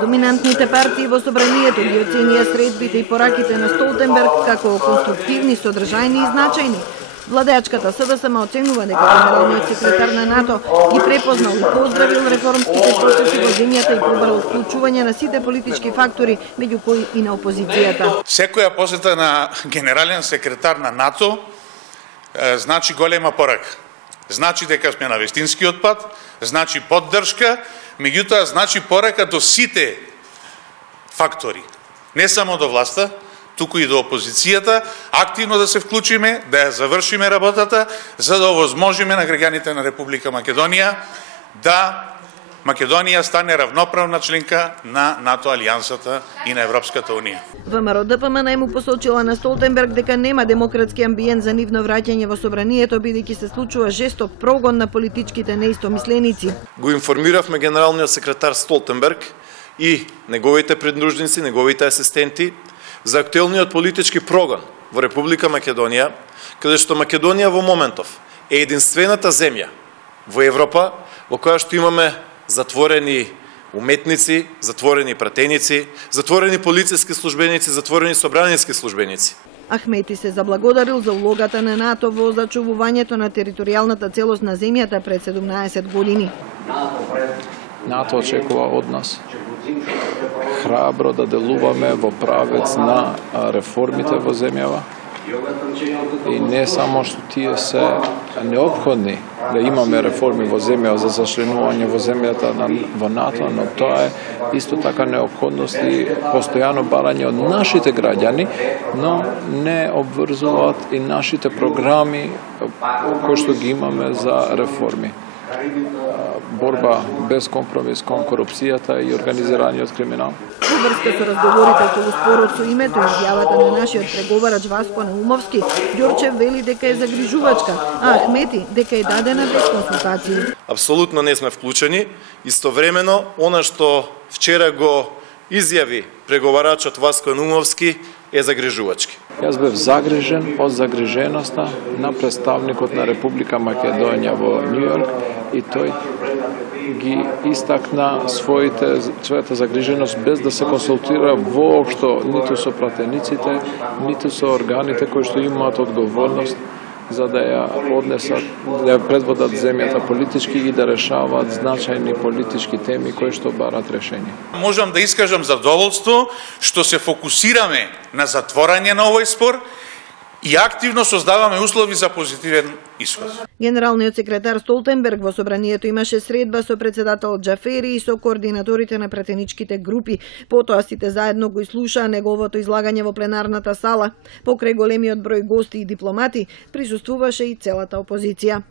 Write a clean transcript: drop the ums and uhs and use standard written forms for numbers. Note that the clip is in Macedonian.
Доминантните партии во собранието ги оценија средбите и пораките на Столтенберг како конструктивни, содржајни и значајни. Владеачката СДСМ оценува дека генералниот секретар на НАТО ги препознал и поздравил реформските процеси во земјата и побарал вклучување на сите политички фактори, меѓу кои и на опозицијата. Секоја посета на генерален секретар на НАТО значи голема порака. Значи дека сме на вистинскиот пат, значи поддршка, меѓутоа значи порака до сите фактори, не само до власта, туку и до опозицијата, активно да се вклучиме, да ја завршиме работата, за да овозможиме на граѓаните на Република Македонија да Македонија стане равноправна членка на НАТО алијансата и на Европската унија. ВМРО ДПМН му посочила на Столтенберг дека нема демократски амбиент за нивно враќање во собранието, бидејќи се случува жесток прогон на политичките неистомисленици. Го информиравме генералниот секретар Столтенберг и неговите придружници, неговите асистенти за актуелниот политички прогон во Република Македонија, каде што Македонија во моментов е единствената земја во Европа во која што имаме затворени уметници, затворени пратеници, затворени полициски службеници, затворени собраниски службеници. Ахмети се заблагодарил за улогата на НАТО во зачувувањето на територијалната целост на земјата пред 17 години. НАТО очекува од нас храбро да делуваме во правец на реформите во земјава и не само што тие се неопходни да имаме реформи во земја за зачленување во земјата во НАТО, но тоа е исто така неопходност и постојано барање од нашите граѓани, но не обврзуваат и нашите програми кои што ги имаме за реформи. Борба без компромис кон корупцијата и организираниот криминал. Во врска со разговорите околу спорот со името и изјавата на нашиот преговарач Васко Наумовски, Ѓорчев вели дека е загрижувачка, а Ахмети дека е дадена без консултации. Апсолутно не сме вклучени. Истовремено, она што вчера го изјави преговарачот Васко Наумовски е загрижувачки. Јас бев загрижен од загриженоста на представникот на Република Македонија во Њујорк и тој ги истакна својата загриженост без да се консултира воопшто ниту со пратениците, ниту со органите кои што имаат одговорност за да ја однесат, да ја предводат земјата политички и да решаваат значајни политички теми кои што барат решение. Можам да искажам задоволство што се фокусираме на затворање на овој спор и активно создаваме услови за позитивен исход. Генералниот секретар Столтенберг во собранието имаше средба со председателот Џафери и со координаторите на пратеничките групи. Потоа сите заедно го изслушаа неговото излагање во пленарната сала. Покрај големиот број гости и дипломати присуствуваше и целата опозиција.